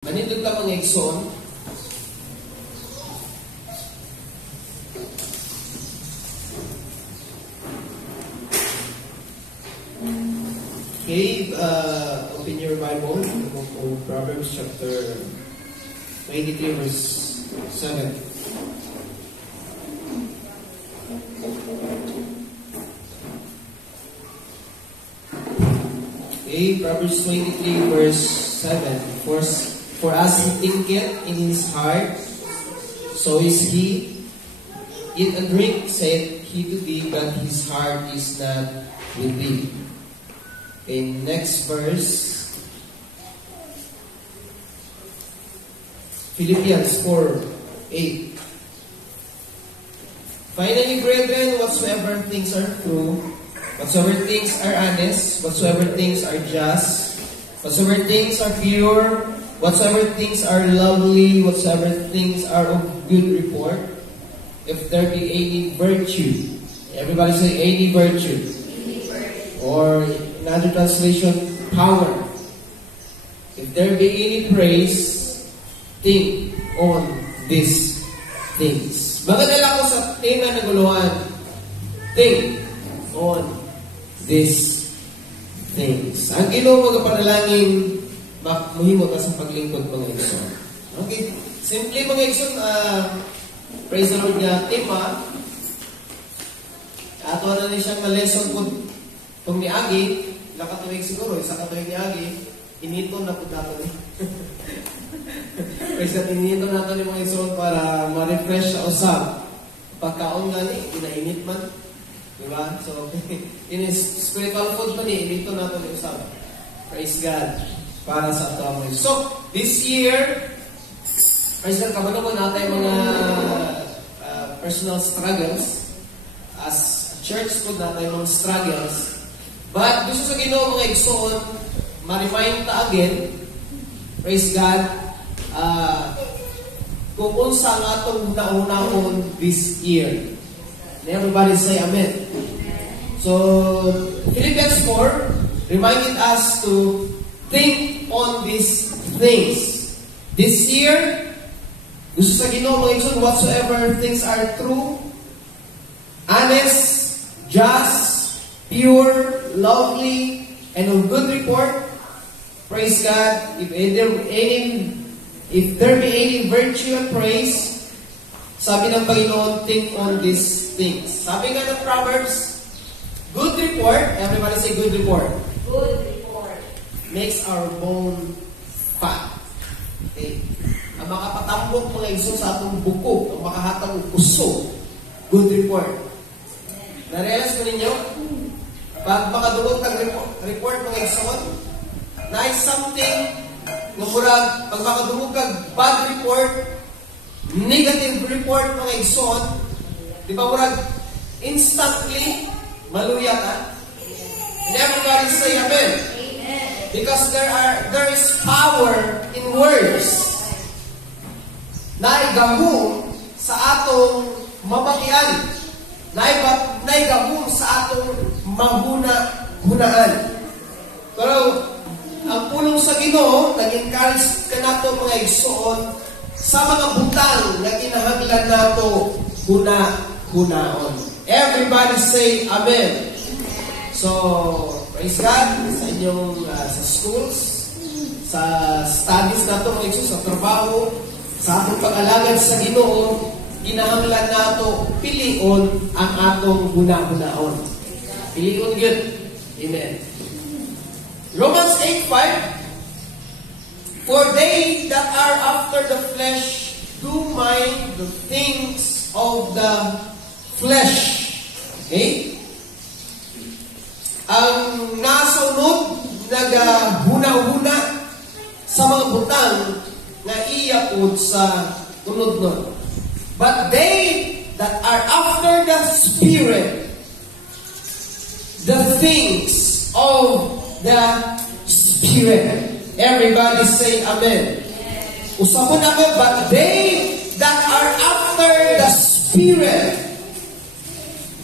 Manindot ka mga igsoon. Okay, open your Bible. Proverbs chapter 23 verse 7. Okay, Proverbs 23 verse 7. For as he thinketh in his heart, so is he. Eat and drink, saith he to thee, but his heart is not with thee. Okay, next verse. Philippians 4:8. Finally, brethren, whatsoever things are true, whatsoever things are honest, whatsoever things are just, whatsoever things are pure, whatsoever things are lovely, whatsoever things are of good report, if there be any virtue, everybody say any virtue, or in other translation, power, if there be any praise, think on these things. Magadala ko sa tema na guluhan, think on these things. Ang Ginoo magapanalangin muhimo ka sa paglingkod mga igsoon. Okay, simple mga igsoon, praise the Lord nga tema. Ato na ni siyang lesson kung niagi, nakatuwig siguro, isa katuwig niagi, inito na po nato ni. Praise the Lord, inito nato ni mga igsoon para ma-refresh sa usab. Pagkaon nga ni, inainit man. Diba? So, in spiritual food man ni, inito nato ni usab. Praise God. Para sa ato mga. So, this year, praise God, kabalo mo natin mga personal struggles. As a church po natin mga struggles. But, gusto sa Ginoo mga igsoon, ma-remind ta again, praise God, kung unsa ang atong naunahon this year. And everybody say Amen. So, Philippians 4 reminded us to think on these things. This year, gusto sa Ginoo mga igsoon, whatsoever things are true, honest, just, pure, lovely, and of good report, praise God. If there be any virtue and praise, sabi ng Panginoon, think on these things. Sabi nga ng Proverbs, good report, everybody say good report. Good report. Makes our bone fat. Okay. Ang makapatambok mga iso sa atong buko, ang makahatang uso, good report. Na-realize ko ninyo? Pag makadulog ng report mga iso, na is something na murag, pag makadulog kag bad report, negative report mga iso, di ba murag, instantly, maluya ka? And everybody say Amen. Because there is power in words. Naigahom sa atong mabakian. Naigahom sa atong mahuna-hunaan. Pero ang pulong sa Ginoo, nag-encourage ka nato mga igsoon sa mga butang na kinahanglan nato huna-hunaon. Everybody say Amen. So, praise God sa inyong sa schools, sa studies nato mga igsoon, sa trabaho, sa atong pag-alagad sa Ginoo, kinahanglan nato pilion ang atong huna-hunaon. Pilion gyud. Amen. Romans 8:5. For they that are after the flesh do mind the things of the flesh. Okay? Ang nasunod nagahuna-huna sa mga butang na iyapod sa tunod-nod. But they that are after the Spirit, the things of the Spirit. Everybody say Amen. Usapon ako, but they that are after the Spirit,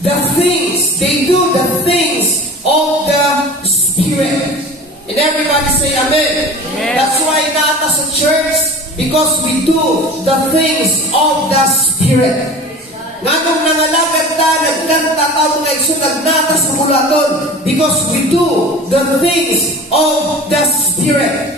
the things, they do the things of the Spirit. And everybody say amen. That's why nata sa church, because we do the things of the Spirit. Nganong nangalagad ta, nagkanta ta mga igsoon, nagnata sa mulaton, because we do the things of the Spirit.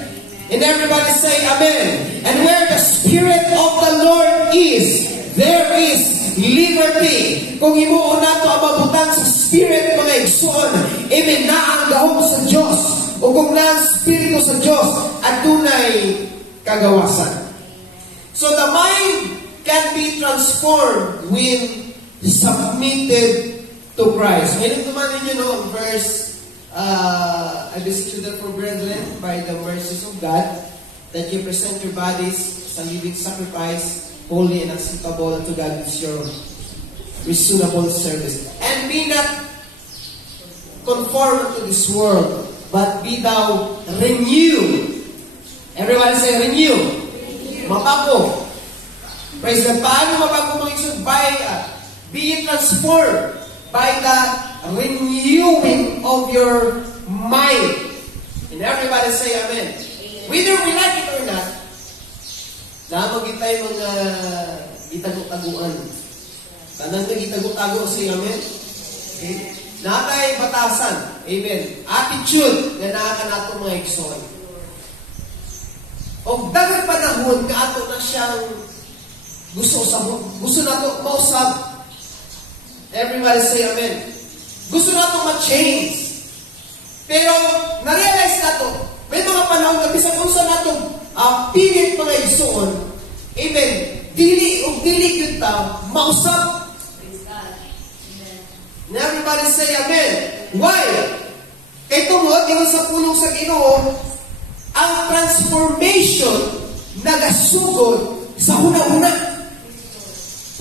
And everybody say amen. And where the Spirit of the Lord is, there is liberty. Kung himuon nato ang mabutan sa Spirit mga igsoon, amen, na ang gahom sa Diyos. O kung na ang Spirito sa Diyos, at tunay kagawasan. So the mind can be transformed when submitted to Christ. Ngayon naman ninyo no, verse, I beseech you therefore, brethren, by the mercies of God, that you present your bodies as a living sacrifice, holy and acceptable unto God, is your reasonable service. And be not conformed to this world, but be thou renewed. Everybody say renew. Mapago. Praise God. Paano mapago mga igsoon? By being transformed by the renewing of your mind. And everybody say amen. Whether we like it or not, namagin tayo mga itago-taguan. Tanang na itago-tago, say amen. Okay. Natay batasan. Amen. Attitude na nakakanato mga igsoon. O dagat panahon, kaato na siyang gusto na ito mausap. Everybody say amen. Gusto na ito ma-change. Pero, na-realize na ito, may mga panahon na bisag kung saan na ito pilit mga igsoon. Amen. Dili yun ta, mausap. And everybody say amen. Why? Kaya tungod, yung sa pulong sa Ginoo, ang transformation nagasugod sa una-una.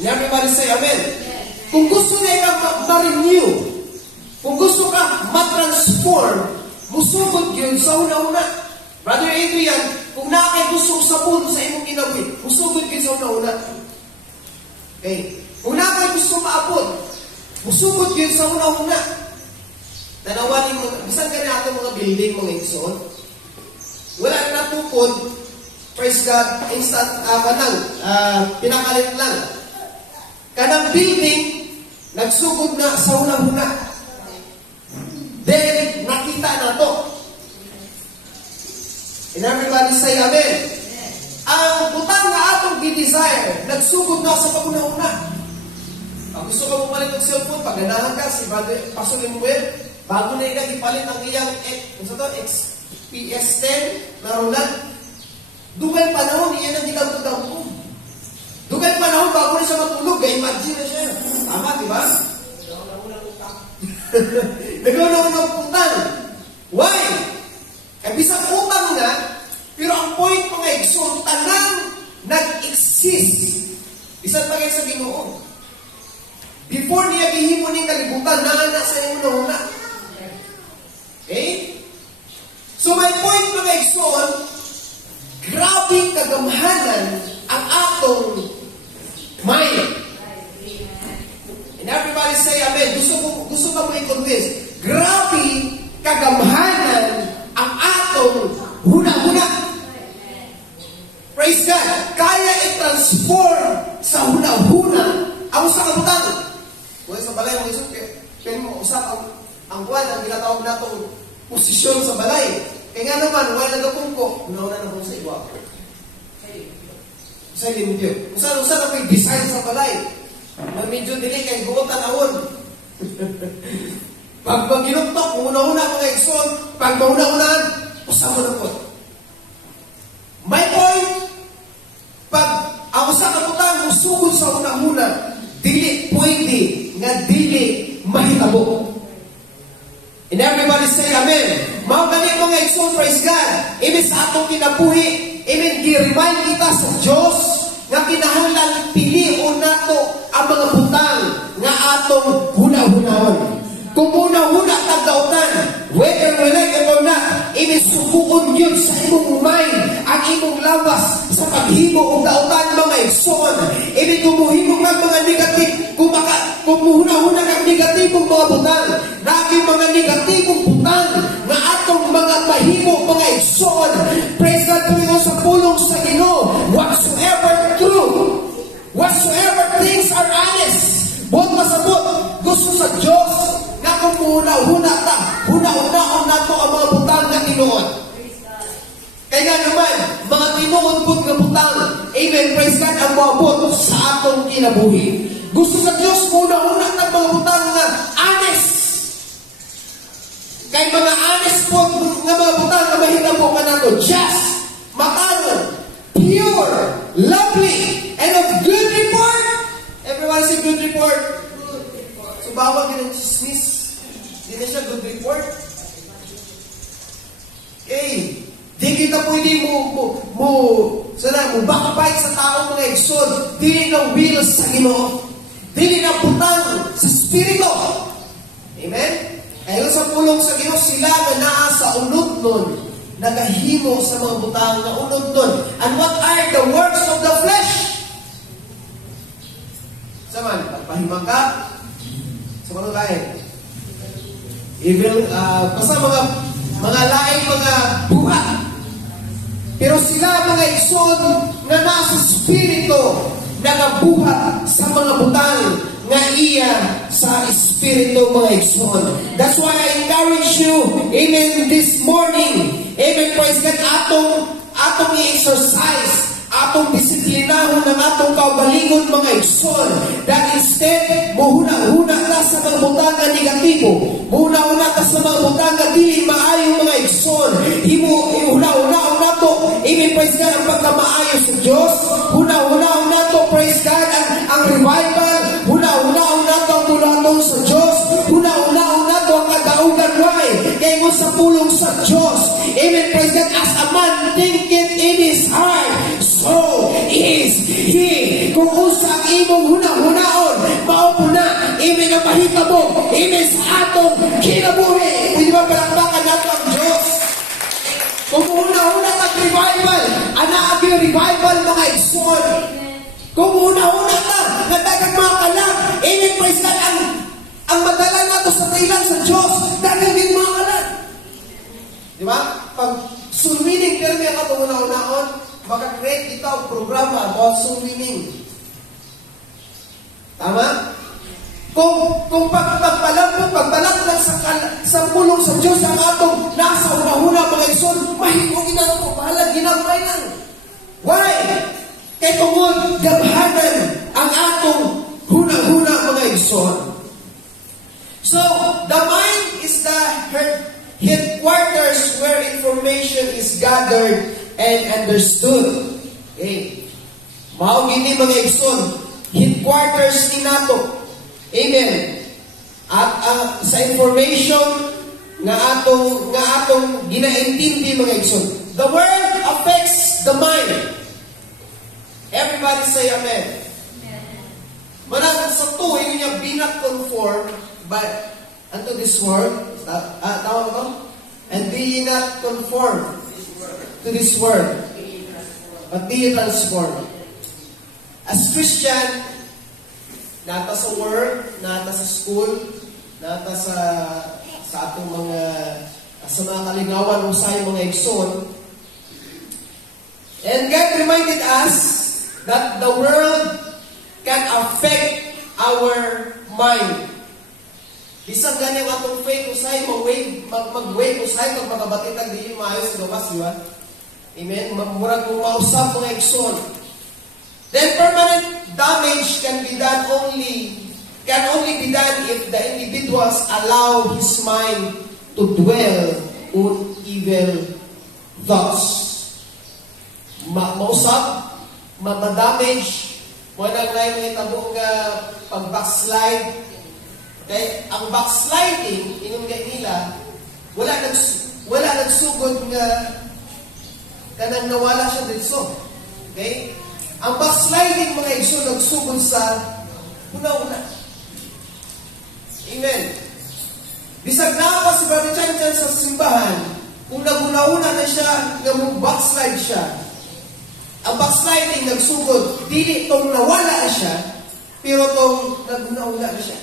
And everybody say amen. Kung gusto na ka ma-renew, kung gusto ka ma-transform, musugod yun sa una-una. Brother Adrian, kung nakay gusto sa puno sa imong ginawin, musugod yun sa una-una. Okay. Kung nakay gusto maabot, musugod yun sa una-una. Tanawanin mo, bisan ka na mga building, mga igsoon. Wala na tukod, praise God, instant, pinakalit lang. Kanang building, nagsugod na sa una-una. Then, nakita na to. And everybody say amen. Ang butang na atong di-desire, nagsugod na sa pag-una-una. Pag gusto ka pumalit ng cellphone, pag ganahan ka, si Pastor Lemuel, bago na ilang ipalit ang iyang XPS 10 na Roland, dugay panahon, iyan ang dikagod mo. Dugay panahon, bago na siya matulog, imagine na siya. Tama, di ba? Nagawin-awin utang. Why? Bisang utang na, pero ang point mga igsoon, tanang nag-exist. Bisang pagay sa Ginoo. Before niya gihimo ni kalibutan, naanak sa iyo na-una. Okay? So my point mga igsoon, grabe kagamhanan ang atong mind. And everybody say amen. Gusto ka mo i-convince. Grabe kagamhanan ang atong huna-huna. Praise God. Kaya i-transform sa huna-huna ang sa kabutang. Kung sa balay mo isip, kaya mo usap ang buwan, ang ginatawag natong posisyon sa balay. Kaya nga naman, wala nagapungko, una-una na po sa iwa. Sa limpyo. Usan na may design sa balay. Na medyo dili kay guotan awon. Pag ginuktok, una-una mga igsoon, pag mauna-unaan, usama na po. My point, pag ang usa ka butang musugod sa una-una, dili pwede nga dili mahitabo. And everybody say amen. Mao gani mga igsoon, praise God. Imbes sa atong kinabuhi, amen, gi-remind kita sa Dios nga kinahanglan pilion nato ang mga butang nga atong huna-hunahon. Kung una-una tagdautan, whether we like it or not, inisubukon yun sa imong mind, ang imong lawas sa paghimo o dautan mga igsoon. Ibig kumuhimo ka mga negative, kung muhuna-huna kang negatibong mga butang, Naging mga negatibong butang nga atong mga mahimo, mga igsoon. Praise God, Panginoon, sa pulong sa Ginoo. Whatsoever true, whatsoever things are honest, buot masabot, gusto sa Diyos nga kung huna-huna ta, huna-unaon nato ang mga butang na tinuod. Kaya naman, mga tinuod po nga butang, amen, praise God, ang maabot sa atong kinabuhi. Gusto sa Diyos, huna-huna ta mga butang nga honest. Kay mga honest po nga mga butang na mahitabo ka nato, just, matalon, pure, lovely, and of good report. Everyone say good report. So bawal din ang chismis. Hindi na siya good report. Okay. Di kita pwede mo bakabait sa tao mga igsoon. Dili na will sa Ginoo. Dili na putang sa Espiritu. Amen? Kaya sa pulong sa Ginoo, sila na naa sa unod nun, nagahimo sa mga butang na unod nun. And what are the works of the flesh? Saman, pagpahimang ka sa mga kain. Evil, basta mga laing mga buhat. Pero sila mga igsoon na nasa Espiritu, nagabuhat sa mga butang nga iya sa Espiritu mga igsoon. That's why I encourage you, amen, this morning, amen, praise God, atong i-exercise, atong disiplinahon ng atong kaugalingon mga igsoon, that instead, muhuna-huna ta sa mga butang nga negatibo, muhuna-huna ta sa mga butang nga dili maayo mga igsoon, huna-huna to, amen, praise God, ang pagkamaayo sa Diyos, huna-huna to, praise God, ang revival, huna-huna to ang mulatong sa Diyos, huna-huna to ang kadaugan why, kaya mo sa pulong sa Diyos, amen, praise God, as a man thinketh in his heart, so is he. Kung usa ang imong huna-hunaon, maupo na, amen, ang mahitabo, amen, sa atong kinabuhi. Hindi ba palakpakan nato ang Diyos? Kung una-una nag-revival, anaag yung revival mga igsoon. Kung una-una na, nagdagang mga kalag, amen, praise God, ang madala nato sa tailan sa Diyos, dagagin mga kalag. Di ba? Pag swimming, pero may ako una-unaon, maka-create ito ang programa about swimming. Tama? Kung pagbalaglag sa pulong sa Diyos ang atong nasa una-una mga igsoon, mahimong ginang ko, bahala, ginamay lang. Why? Kaya tungod, gabhanan ang atong huna-huna mga igsoon. So, the mind is the headquarters where information is gathered and understood. Okay. Mao gini mga igsoon, headquarters ni nato. Amen. At sa information nga atong ginaintindi mga igsoon. The word affects the mind. Everybody say amen. Manang sa tuwing niya be not conformed but unto this world. Tawag ko? And be not conformed to this world, but be transformed. As Christian, nata sa work, nata sa school, nata sa atong sa mga kalingawan usay mga igsoon. And God reminded us that the world can affect our mind. Bisang ganyan atong faith usay mag-wave usay pag makabatitag dili maayo sa gawas, di ba? Amen. Murag kung mausap mga igsoon. Then permanent damage can only be done if the individuals allow his mind to dwell on evil thoughts. Mausap, madamage, wala na yung itabong pag-backslide. Okay? Ang backsliding, inong nila, wala nagsugod nga kanang nawala siya dito. Okay? Ang backsliding mga igsoon nagsugod sa una-una. Amen. Bisag na pa si Brother Chan sa simbahan, kung naguna-una na siya, backslide siya. Ang backsliding nagsugod, dili itong nawala na siya, pero itong naguna-una na siya.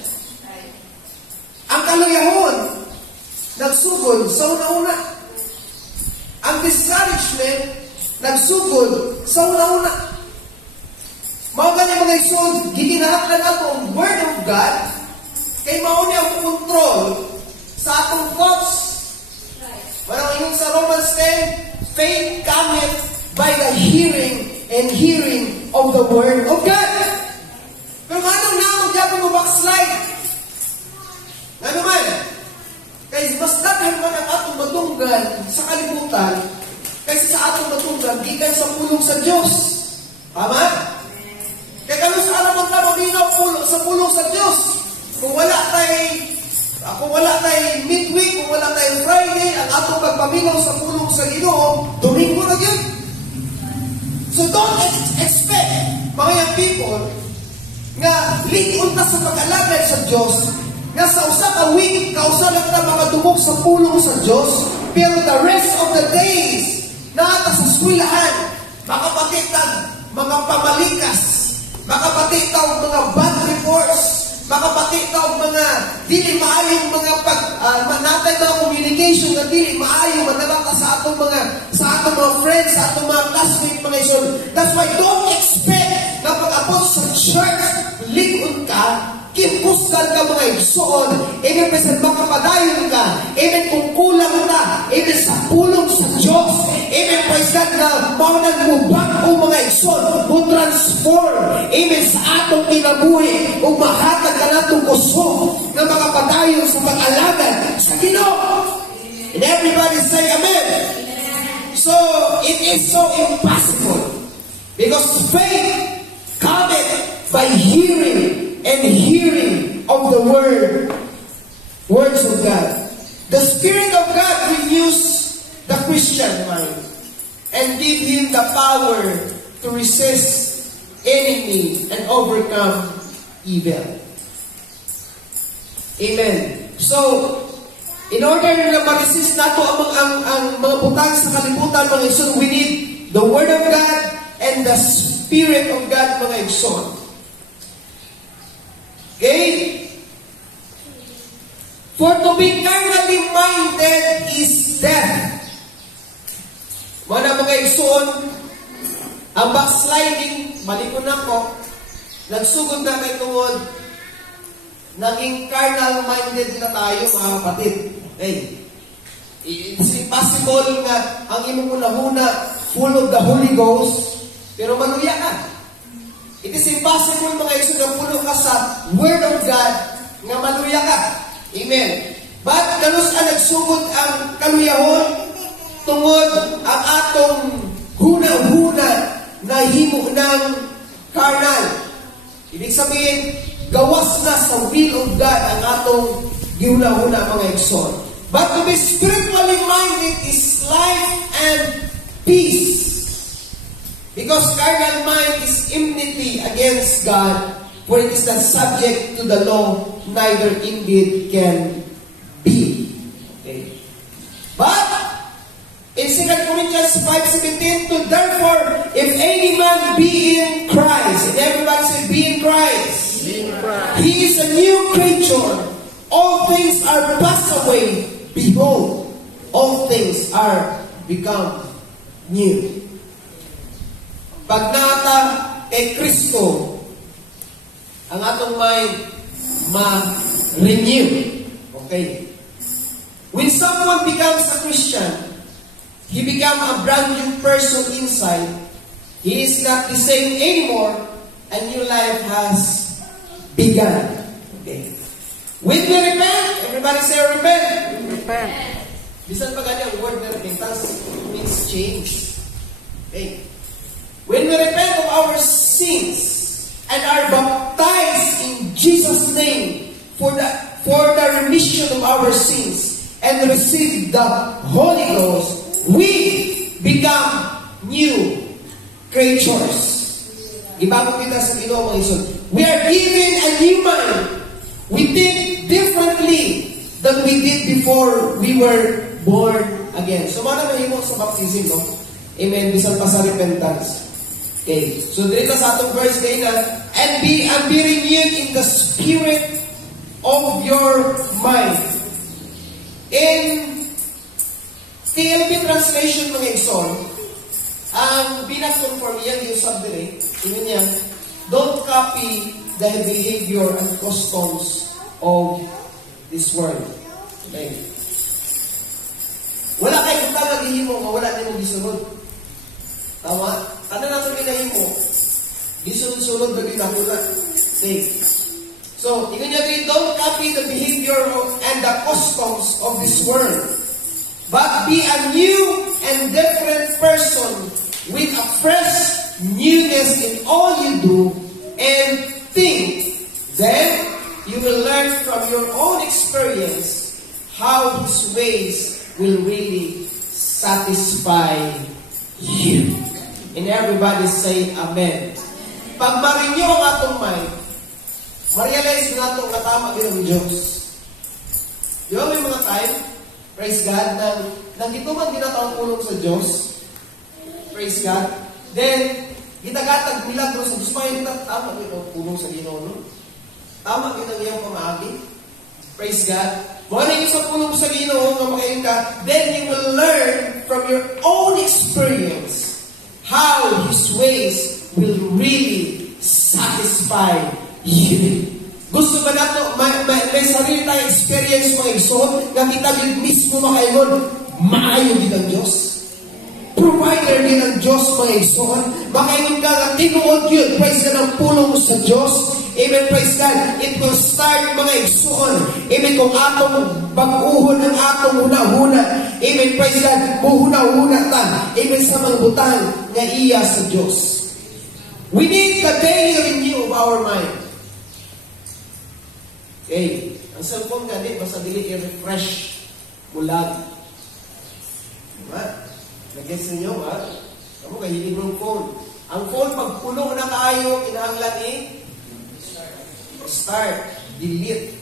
Ang kaluyahon, nagsugod sa una-una. Ang discouragement, nagsugod sa una-una. Mga ganyan mga isod, giginahaklan nato ang Word of God, kay mauni ang control sa atong thoughts. Walang ingon sa Romans 10, faith cometh by the hearing and hearing of the Word of God. Pero anong namang dapat mo backslide? Ano man? Kaya mas daghan man ang atong matunggan sa kalibutan kaysa sa atong matunggan gikan sa pulong sa Diyos. Tama? Kaya kami sa alam ang tamaminaw sa pulong sa Diyos. Kung wala tayo midweek, kung wala tayo Friday, ang atong pagpaminaw sa pulong sa Ginoo, Domingo na yun. So don't expect, mga young people, nga ligon na sa pag-alagad sa Diyos, nga sa usa ka week, kausa lang na makadumog sa pulong sa Diyos, pero the rest of the days, naata sa eskwelahan, makapatitag mga pamalikas, makapatitaw mga bad reports, makapatitaw mga dili maayong mga natay mga communication na dili maayo manalata sa atong mga friends, sa atong mga classmates, mga isyon. That's why don't expect na pag-abot sa church, ligon ka, kimpusgan ka mga igsoon, even present makapadayon ka, even kung kulang na, even sa pulong sa Diyos, even present na maunan mo bago mga igsoon, mo transform, even sa atong kinabuhi, o mahatag ka natong kusog na makapadayon sa pag-alagad sa Ginoo. And everybody say Amen. So, it is so impossible because faith cometh by hearing and hearing of the words of God. The Spirit of God renews the Christian mind and give him the power to resist enemy and overcome evil. Amen. So, in order na ma-resist nato ang mga butang sa kalibutan, mga igsoon, we need the Word of God and the Spirit of God, mga igsoon. Okay? For to be carnally minded is death. Mga igsoon, ang backsliding, malikon ako, nagsugod na kay tungod, naging carnal-minded na tayo, mga kapatid. Okay? It's impossible nga ang imong una-una full of the Holy Ghost, pero maluya ka. It is impossible, mga igsoon, na puno ka sa Word of God, nga maluya ka. Amen. But kanus ang nagsugod ang kaluyahon, tungod ang atong huna-huna na himo ng carnal. Ibig sabihin, gawas na sa will of God ang atong gihuna-huna, mga igsoon. But to be spiritually minded is life and peace. Because carnal mind is enmity against God, for it is not subject to the law, neither indeed can be. Okay. But in 2 Corinthians 5:17, to therefore, if any man be in Christ, and everybody say, be in Christ. He is a new creature. All things are passed away. Behold, all things are become new. Pag nata kay Kristo, ang atong mind ma-renew. Okay? When someone becomes a Christian, he becomes a brand new person inside. He is not the same anymore. A new life has begun. Okay. When we repent, everybody say repent. Repent. Bisan pa ganyan, ang word na repentance means change. Okay. When we repent of our sins and are baptized in Jesus' name for the remission of our sins and receive the Holy Ghost, we become new creatures. Ibago kita sa Ginoo, mga igsoon. We are given a new mind. We think differently than we did before we were born again. So, mana mahimo sa baptism, no? Amen. Bisan pa sa repentance. Okay. So, dito sa atong verse day na, and be renewed in the spirit of your mind. In TLB translation mga igsoon, ang pinag-conform yan yung subdirect, yun yan, don't copy the behavior and customs of this world. Okay. Wala kayo kung talagihin mo, wala din mo gisunod. Tama? Ano na ito ginahimo? Gisunod-sunod na ginahula. Okay. So, tingnan niyo rin, don't copy the behavior and the customs of this world, but be a new and different person with a fresh newness in all you do and think. Then, you will learn from your own experience how His ways will really satisfy you. And everybody say, Amen. Pag ma-renew ang atong mind, ma-realize na itong katama ng Diyos. Di ba may mga time, praise God, nang ito man ginataong pulong sa Diyos, praise God, then, gitagatag milagro sa Diyos, tama ginataong pulong sa Ginoo, no? Tama ginang iyang pamaagi. Praise God. Kung ano yung sa pulong sa Ginoo, nga makain ka, then you will learn from your own experience how His ways will really satisfy you. Gusto ba nato, may sarili tayong experience mga igsoon, na kita din mismo makaingon, maayo din ang Diyos. Provider din ang Diyos mga igsoon. Makaingon ka na tinuod yun, praise God ang pulong sa Diyos. Amen, praise God. It will start mga igsoon. Amen, kung atong baguhon ang atong huna-huna. Amen, praise God. Muhuna-huna ta. Amen, sa mga butang na iya sa Diyos. We need the daily renew of our mind. Okay. Ang cellphone gani, basta dili i-refresh mula. Diba? Nag-guess ninyo, ha? Kamu kahilig ng phone. Ang phone, pag puno na kayo, kinahanglan start, delete.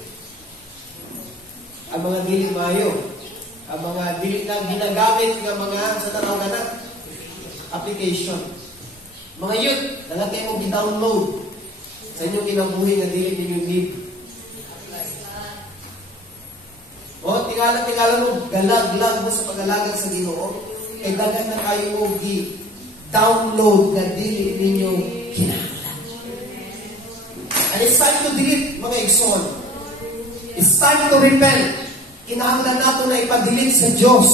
Ang mga dili mayo. Ang mga dili na ginagamit ng mga sa tanaw na application. Mga youth, nalagay mo i-download sa inyong kinabuhi na dili ninyo need. O, tingala mo, galag-lag mo sa pag-alagad sa Ginoo. Kaya dagan na kayo mo i-download na dili ninyo kinahanglan. And it's time to delete, mga igsoon. It's time to repent. Kinahanglan nato na ipa-delete sa Diyos.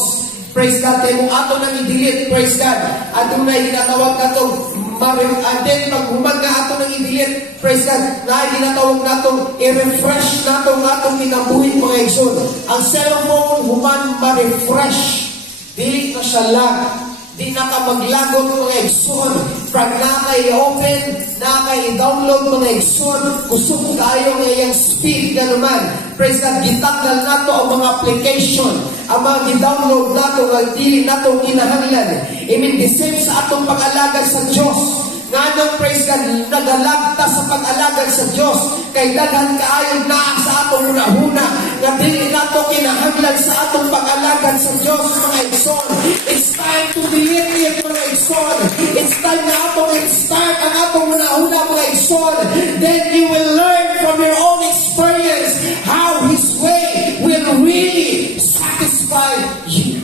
Praise God. Kaya kung ato nang i-delete, praise God. Ato na ginatawag nato, and then pag humag na ato nang i-delete, praise God, na ginatawag nato, i-refresh nato ng atong kinabuhi, mga igsoon. Ang cellphone, human ma-refresh. Delete na siya lang. Di na ka maglagot mga igsoon. Pag naka-i-open, naka-i-download mga igsoon, gusto mo kayo ngayang speed na naman. Praise God, gitakal nato ang mga application, ang mga gi-download nato, ang dili nato kinahanglan. Amen, the same sa atong pag-alagad sa Diyos. Nga nang praise God, nagalagta sa pag-alagad sa Diyos, kay daghan kaayon na sa atong huna-huna, na dili nato kinahanglan sa atong pag-alagad sa Diyos, mga igsoon. It's time to delete it, mga igsoon. It's time na atong i-start ang atong huna-huna, mga igsoon. Then you will learn from your own experience how His way will really satisfy you.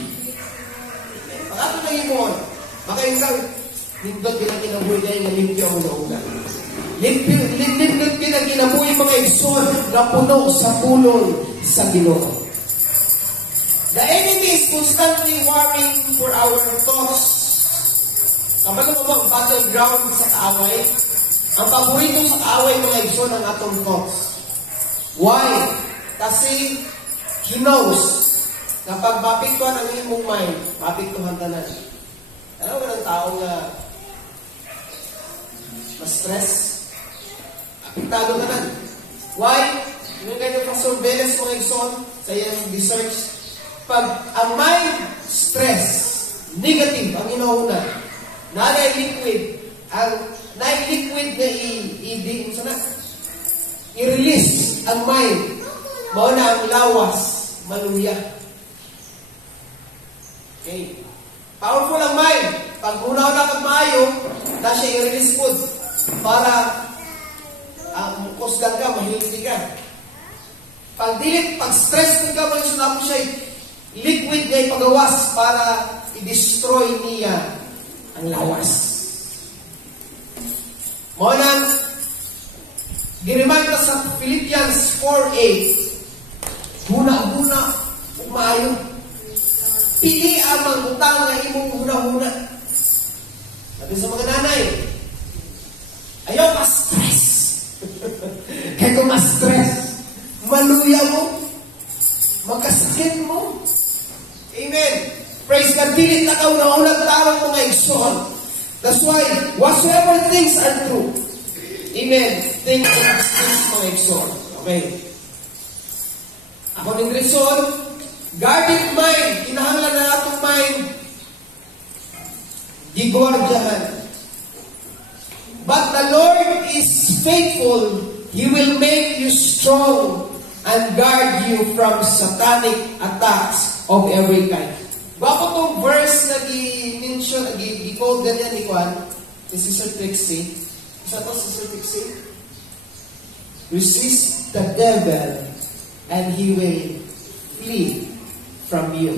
Ang atong nangimon, makaingang lindot kinakinabuhi dahil na limpyo ang una-una. Lindot kinakinabuhi mga igsoon na puno sa pulong sa Ginoo. The enemy is constantly worrying for our thoughts. Kapag mo bang battleground sa kaaway? Ang paborito sa kaaway mga igsoon ang atong thoughts. Why? Kasi he knows na pag mapiktuhan ang imong mind, mapiktuhan ka na. Alam mo ng tao nga ma-stress? Apektado ka na. Why? Yung ganyan pa surveillance mga igsoon sa iyang research. Pag ang mind stress, negative ang inauna, na-liquid na i-release ang mind, mao na ang lawas, maluya. Okay. Powerful ang mind. Pag unaw na kag maayo, na siya i-release po para ang kusgan ka, mahilti ka. pag-stress ng gawin, sinapo siya, liquid niya ipagawas para i-destroy niya ang lawas. Mo nang giriman ka sa Philippians 4:8, huna-huna, umayo. Pili ang mangutang na imong huna-huna. Sabi sa mga nanay, ayaw ma-stress. Kaya kung ma-stress, maluya mo, magkasakit mo. Amen. Praise God. Dili na kauna-unang tarang mga igsoon. That's why, whatsoever things are true. Amen. Think of these things mga igsoon. Okay. Ako ng reason, guarded mind. Kinahanglan na natong mind. Gigordyahan. But the Lord is faithful. He will make you strong and guard you from satanic attacks of every kind. Bako itong verse na gi-mention, gi-quote ganyan ni Juan, si Sister Trixie. Isa to, Sister Trixie? Resist the devil and he will flee from you.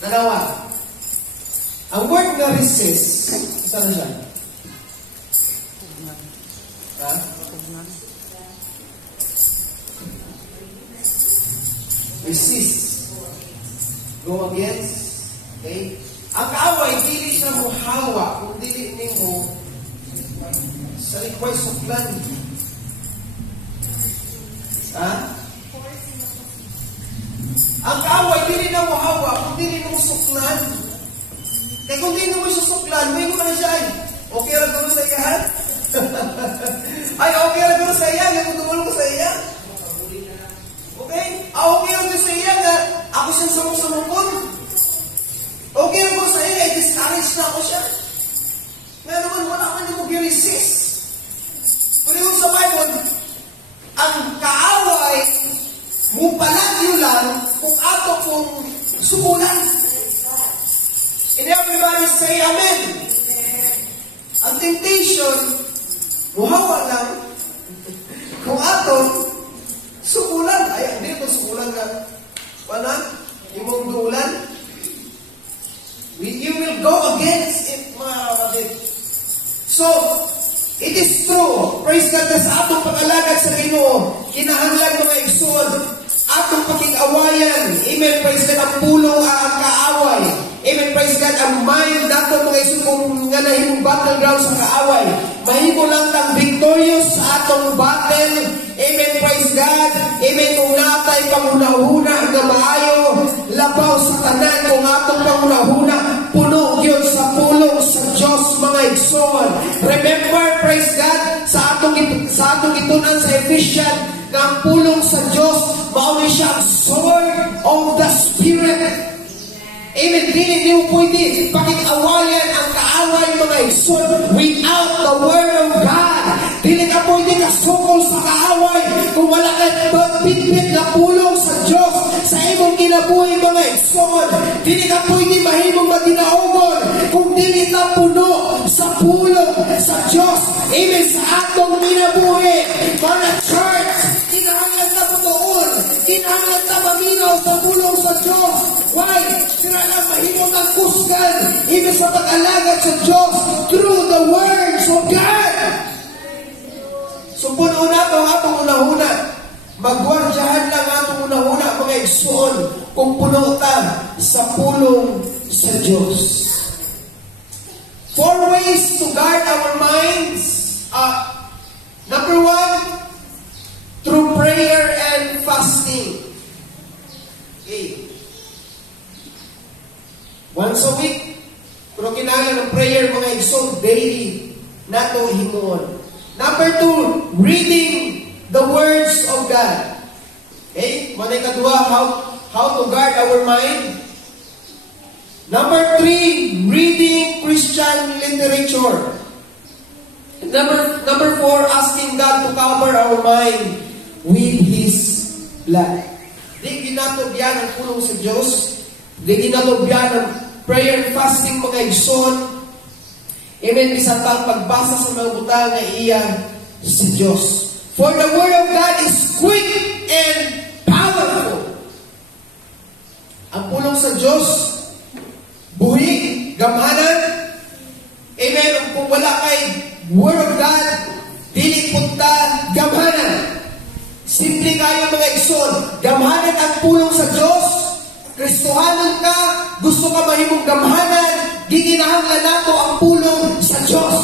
Dalawa. Ang word na resist, isa na siya? Ha? Resist. Go against. Okay? Ang kaaway, dili siya mo hawa, kung dili ni mo sa likway suklan. Ha? Ang kaaway, dili na mo hawa, kung dili mo suklan. Kaya kung dili mo siya suklan, may mo na siya ay, okay ra gano'n sa iya? Ay, okay ra gano'n sa iya? Ngayon tumulong ko sa iya? Okay? Okay ra gano'n sa iya nga, ako siya samong-samungkon. Okay ra gano'n sa iya, i-discourage na ako siya. Nga naman, wala man yung mag-resist. Kung yung sa Bible, ang kaaway, mupalagyo lang kung ato kung sukulan. And everybody say Amen. Ang temptation, muhawa lang kung ato sukulan. Ay, hindi ito sukulan ka. Wala? Imong dulan. You will go against it, mga kapatid. So, it is true. Praise God na sa atong pag-alagad sa Ginoo. Kinahanglan mga igsoon. Atong pakig-awayan. Amen. Praise God. Ang pulong ang kaaway. Amen. Praise God. Ang mind nato mga igsoon nga nahimong battleground sa kaaway. Mahimo lang tang victorious sa atong battle. Amen. Praise God. Amen. Kung natay pangunahuna nga maayo, labaw sa tanan kung atong pangunahuna, puno yun sa pulong sa Diyos mga igsoon. Remember, praise God, sa atong itunan sa Ephesians, na ang pulong sa Diyos, mauni siya ang sword of the Spirit. Amen. Dili niyo pwede pakik-awayan ang kaaway mga igsoon without the Word of God. Dili ka pwede kasukol sa kaaway kung wala ka bitbit na pulong sa Diyos sa imong kinabuhi mga igsoon. Dili ka pwede mahimong maginaogon kung dili na puno sa pulong sa Diyos. Amen. Sa atong kinabuhi. Mga church, kinahanglan na butuon. Kinahanglan na maminaw sa pulong sa Diyos. Why? Sila lang mahimong ng kusgan. Amen. Sa pag-alagad sa Diyos through the words of God. So puno na ito atong unahuna. Magwardyahan lang atong unahuna mga igsoon kung puno ta sa pulong sa Diyos. 4 ways to guard our minds. Number 1, through prayer and fasting. Okay. Once a week, pero kinahanglan ng prayer mga igsoon daily nato himuon. Number 2, reading the words of God. Okay? Manay kadua, how to guard our mind. Number 3, reading Christian literature. Number 4, asking God to cover our mind with His blood. Di ginatubyan ang pulong sa Diyos. Di ginatubyan ang prayer and fasting mga igsoon. Amen. Bisan pang pagbasa sa mga butang na iya sa Diyos. For the Word of God is quick and powerful. Ang pulong sa Diyos, buhi, gamhanan. Amen. Kung wala kay Word of God, dili punta, gamhanan. Simple kayo mga igsoon, gamhanan ang pulong sa Diyos. Kristohanan ka, gusto ka mahimong gamhanan, giginahanglan nato ang pulong sa Diyos.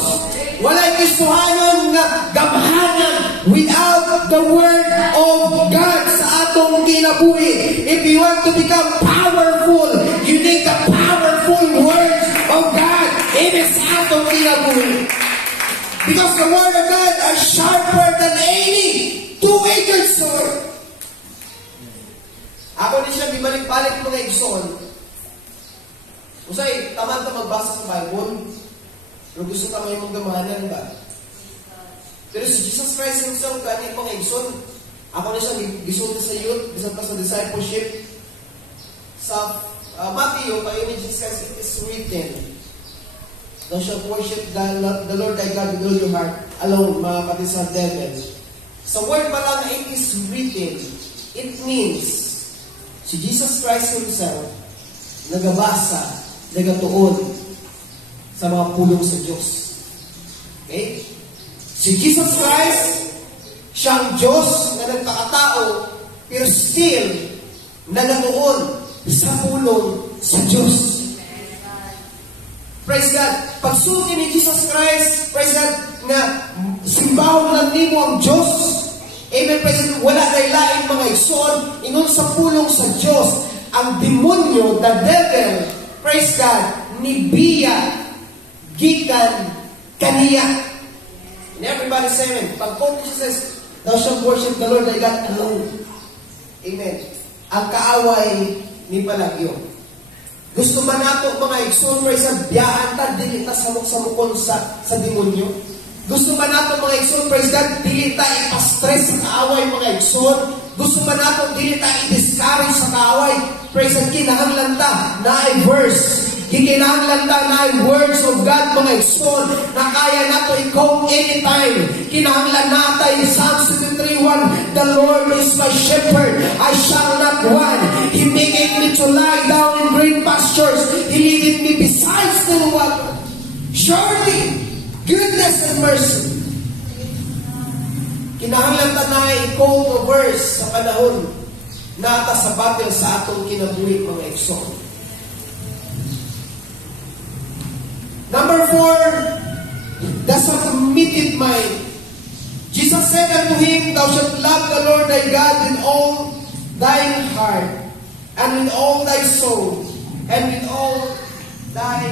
Walay Kristohanan nga gamhanan without the Word of God sa atong kinabuhi. If you want to become powerful, you need the powerful Word of God. Amen sa atong kinabuhi. Because the Word of God is sharper than any two-edged sword. Ako ni siya, bibalik-balik mga igsoon. Usay, taman ta magbasa sa Bible, pero gusto ta may mong gamahanan ba? Pero si Jesus Christ himself, ganit mga igsoon, ako na siya, gisulti sa youth, gisulti pa sa discipleship. Sa Matthew, kayo ni Jesus Christ, it is written, thou shalt worship the Lord thy God with all your heart, alone, mga kapatid sa devil. Sa word pa lang, it is written, it means, si Jesus Christ himself, nagabasa, nagatuon sa mga pulong sa Diyos. Okay? Si Jesus Christ, siyang Diyos na nagpakatao, pero still, nagatuon sa pulong sa Diyos. Praise God. Pagsulti ni Jesus Christ, praise God, nga simbahon lang nimo ang Diyos. Amen, praise God. Wala na ilaing mga igsoon, ingon sa pulong sa Diyos, ang demonyo, the devil, praise God, nibiya, gikan, kaniya. And everybody say amen. Pag-quote niya says, thou shalt worship the Lord thy God alone. Amen. Ang kaaway ni Palagyo. Gusto man nato mga igsoon, praise God, biyaan ta, dili ta samok-samokon sa demonyo. Gusto man nato mga igsoon, praise God, dili ta ipastress sa kaaway mga igsoon. Gusto man nato dili ta i-discourage sa kaaway. Praise God, kinahanglan ta na ay verse. Kinahanglan ta na ay words of God mga igsoon na kaya nato i-quote anytime. Kinahanglan natin Psalm 73:1, the Lord is my shepherd, I shall not want. He maketh me to lie down in green pastures. He leadeth me beside still water. Surely, goodness and mercy. Kinahanglan ta na i-quote a verse sa panahon na ata sa battle sa atong kinabuhi mga igsoon. Number 4, the submitted mind. Jesus said unto him, thou shalt love the Lord thy God with all thine heart, and with all thy soul, and with all thy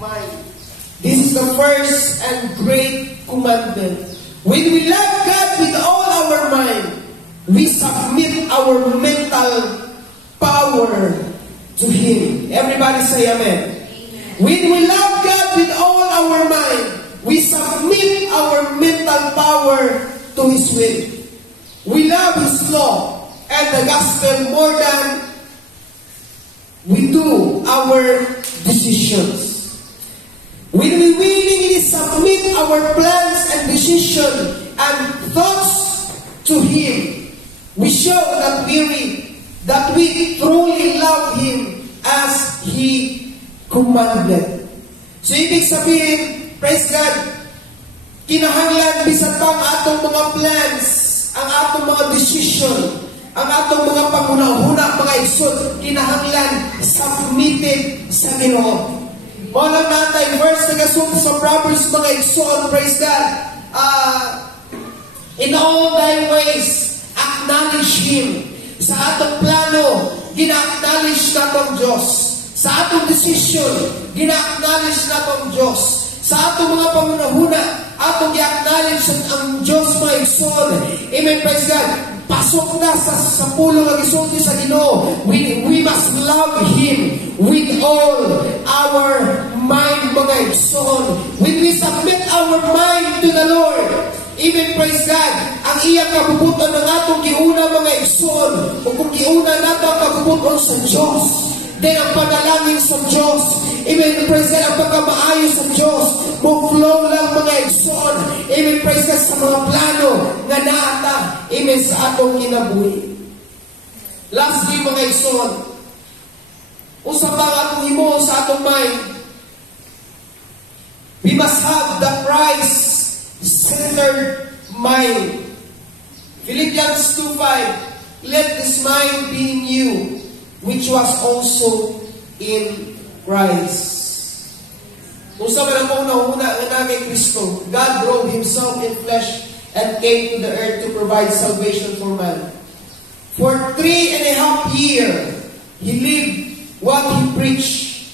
mind. This is the first and great commandment. When we love God with all our mind, we submit our mental power to Him. Everybody say amen. When we love God with all our mind, we submit our mental power to His will. We love His law and the gospel more than we do our decisions. When we willingly submit our plans and decisions and thoughts to Him, we show that we truly love Him as He commanded. So, ibig sabihin, praise God, kinahanglan bisan pa ang atong mga plans, ang atong mga decision, ang atong mga pangunahuna, mga igsoon, kinahanglan submitted sa Ginoo. Muna natin, verse na gasong sa Proverbs, mga igsoon, praise God, in all thy ways, acknowledge Him. Sa atong plano, gina-acknowledge natong Diyos. Sa atong decision, gina-acknowledge natong Diyos. Sa atong mga pangunahuna, atong i-acknowledge ang Diyos mga igsoon. Amen, praise God. Pasok na sa pulong ng isulti sa Ginoo. We must love Him with all our mind, mga igsoon. When we submit our mind to the Lord, even praise God, ang iyang kabubuton ng atong giuna mga igsoon, o kung giuna nato ang kabubuton sa Diyos, then ang panalangin sa Diyos, amen, praise God, ang pagkamaayo sa Diyos, flow lang mga igsoon, amen, praise God, sa mga plano nga naata, amen, sa atong kinabuhi. Lastly, mga igsoon, usap ang atong himo sa atong mind, we must have the Christ-centered mind. Philippians 2:5, let this mind be in you, which was also in Christ. Kung sa man ang pauna-una nga kay Kristo, God drove Himself in flesh and came to the earth to provide salvation for man. For 3.5 years, He lived what He preached,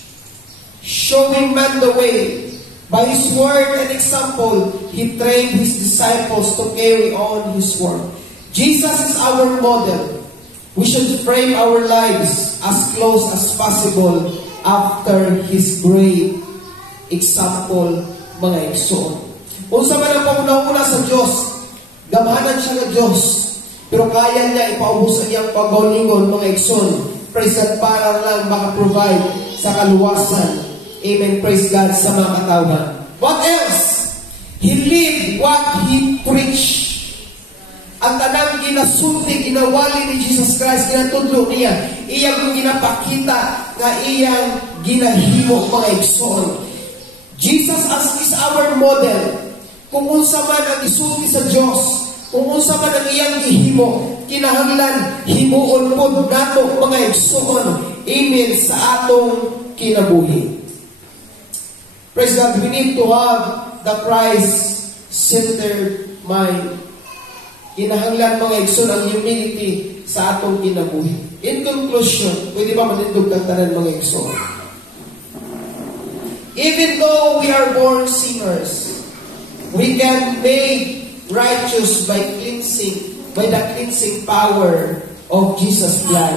showing man the way. By His word and example, He trained His disciples to carry on His work. Jesus is our model. We should frame our lives as close as possible after His great example, mga igsoon. Kung sa man ang pauna-una sa Diyos, gamahanan siya ng Diyos, pero kaya niya ipaubos ang iyang pagaulingon, mga igsoon. Praise God, para lang makaprovide sa kaluwasan. Amen, praise God sa mga katawan. What else? He lived what He preached. Ang tanang ginasulti, ginawali ni Jesus Christ, ginatudlo niya, iyang ginapakita nga iyang ginahimo, mga igsoon. Jesus is our model. Kung unsa man ang isulti sa Dios, kung unsa man ang iyang gihimo, kinahanglan himuon pod nato, mga igsoon. Amen sa atong kinabuhi. Praise God, we need to have the Christ-centered mind. Kinahanglan, mga igsoon, ang humility sa atong kinabuhi. In conclusion, pwede ba manindog ng tanan, mga igsoon? Even though we are born sinners, we can make righteous by the cleansing power of Jesus' blood.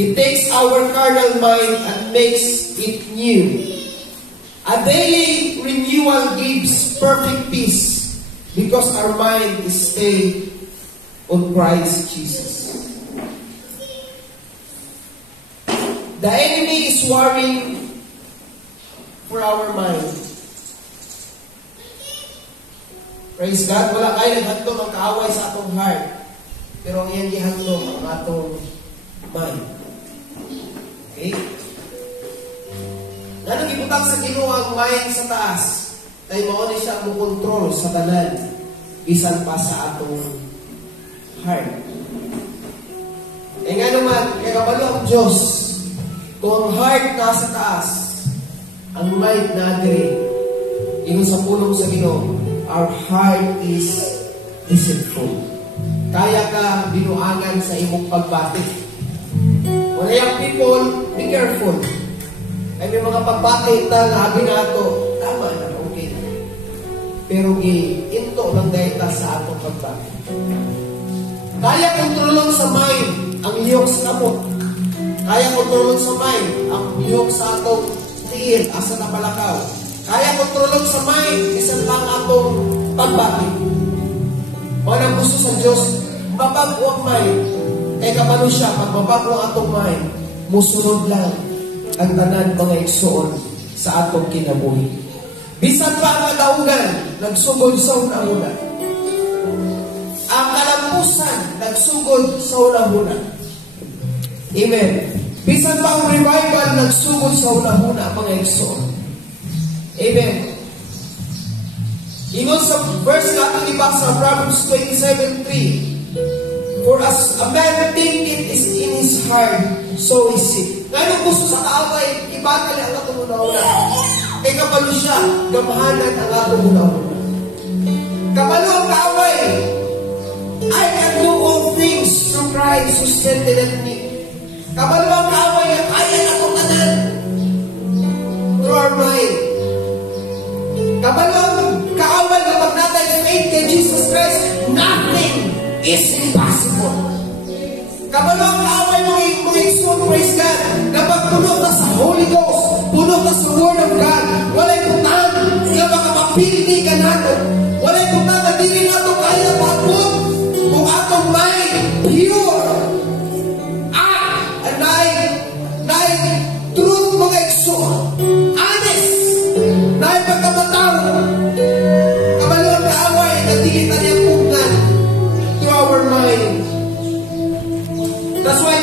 He takes our carnal mind and makes it new. A daily renewal gives perfect peace because our mind is stayed on Christ Jesus. The enemy is warring for our mind. Praise God, wala kayo naghandom ang kaaway sa atong heart, pero ang iyang gihandom ang atong mind. Okay? Nanong ibutang sa Ginoo ang mind sa taas, kay mao ni siya mo control sa tanan, bisan pa sa atong heart. Nga naman, kaya kabalo ang Diyos, kung ang heart nasa taas, ang mind natin, ingon sa pulong sa Ginoo, our heart is deceitful. Kaya ka binuangan sa imong pagbati. Wala yung people, be careful. Ay may mga pagbati na nabi nato, tama na, okay. Pero into lang dahil sa atong pagbati. Kaya kontrolon sa mind ang liyok sa kamot. Kaya kontrolon sa mind ang liyok sa atong tiil, asa na palakaw. Kaya kontrolon sa mind, isang lang atong pagbati. Mga gusto sa Diyos, babago ang mind. Kaya kapano siya, pag babago ang atong mind, musunod lang ang tanan, mga igsoon sa atong kinabuhi. Bisan pa ang kadaugan, nagsugod sa una-una. Ang kalampusan, nagsugod sa una-una. Amen. Bisan pa ang revival, nagsugod sa una-una, mga igsoon. Amen. Ingon sa verse natin iba sa Proverbs 27:3, for as a man thinketh is in his heart, so is he. Ngayon gusto sa kaaway, ibagal ang atong una-una. Kaya kapalo siya, gamahanan ang atong una-una. Kapalo ang kaaway, I can do all things through Christ who strengtheneth me. Kapalo ang kaaway, kaya na itong tanan through our mind. Kapalo ang kaaway, kapag natin faith kay Jesus Christ, nothing is impossible. Kapalo ang kaaway, mga igsoon, praise God, kapag puno ka sa Holy Ghost, puno ka sa Word of God, wala'y putang na makapapildi ka natin. Wala'y putang na dili nato kaya pagpun kung atong mind pure at nai truth, mga igsoon, honest, nai pagkamatang. Kapalo ang kaaway na dili tayo pugnan to our mind. That's why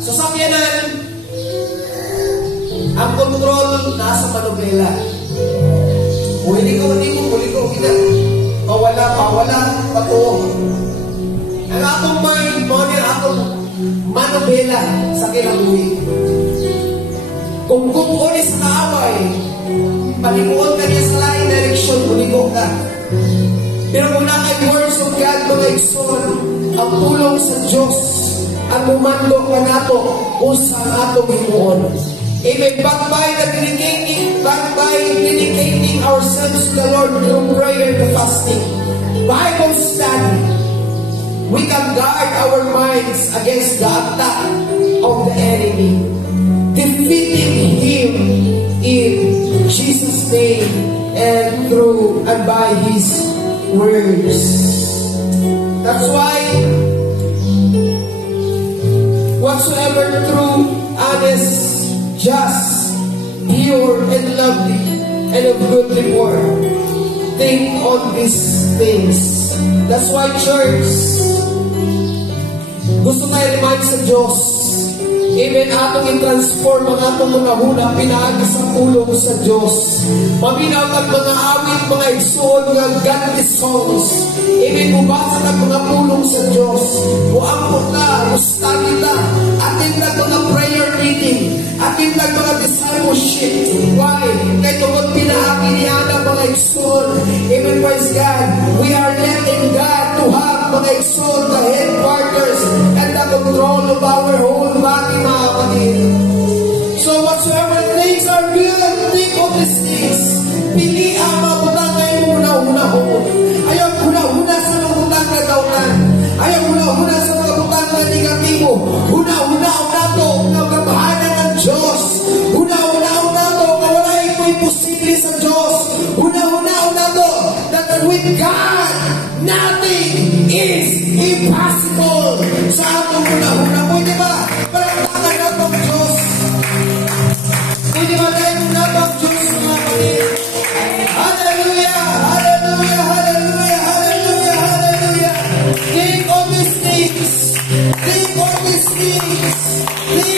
Sasakyanan, ang kontrol nasa manubela. Huli ko, mawala, patuong. Ang atong mind, mo niya atong manubela sa kinabuhi. Kung ulis na away, palikuon ka niya sa laing direksyon, buligo ka. Pero kung na kay words of God, mga igsoon, ang tulong sa Diyos, ang umando ka nato, usang atong himuon. Amen. Back by dedicating ourselves to the Lord through prayer and fasting, Bible study, we can guard our minds against the attack of the enemy, defeating him in Jesus' name and through and by His words. That's why whatsoever true, honest, just, pure, and lovely, and of good report, think on these things. That's why, church, gusto tayo remind sa Diyos. Amen. Atong i-transform ang atong mga huna, pinaagi sa pulong sa Diyos. Maminaw ang mga awit, mga igsoon, mga godly songs. Amen. Mubasa ang mga pulong sa Diyos. Muampo ta, mustagi ta, atin na mga prayer meeting, atin na mga discipleship. Why? Kaya tungkol pinaagi niya ng mga igsoon. Amen. Praise God. We are letting God to have mga igsoon, the headquarters, and the control of our whole body, mga kapatid. So whatsoever things are good, think of these things. Pili ang mga butang ngayon una-una ho. Ayaw una-una sa mga butang na daunan. Ayaw una-una sa mga butang na negatibo. Una-una to, nagkabahanan ng Diyos. Una-una to, kawala ito'y posible sa Diyos. Una-una to, that with God, nothing is impossible. Sa atong una-una, pwede ba? Parantakan na itong Diyos. Pwede ba tayo na itong Diyos, mga kapatid? Hallelujah! Hallelujah! Hallelujah! Hallelujah! Hallelujah! Think on these things. Think on these things.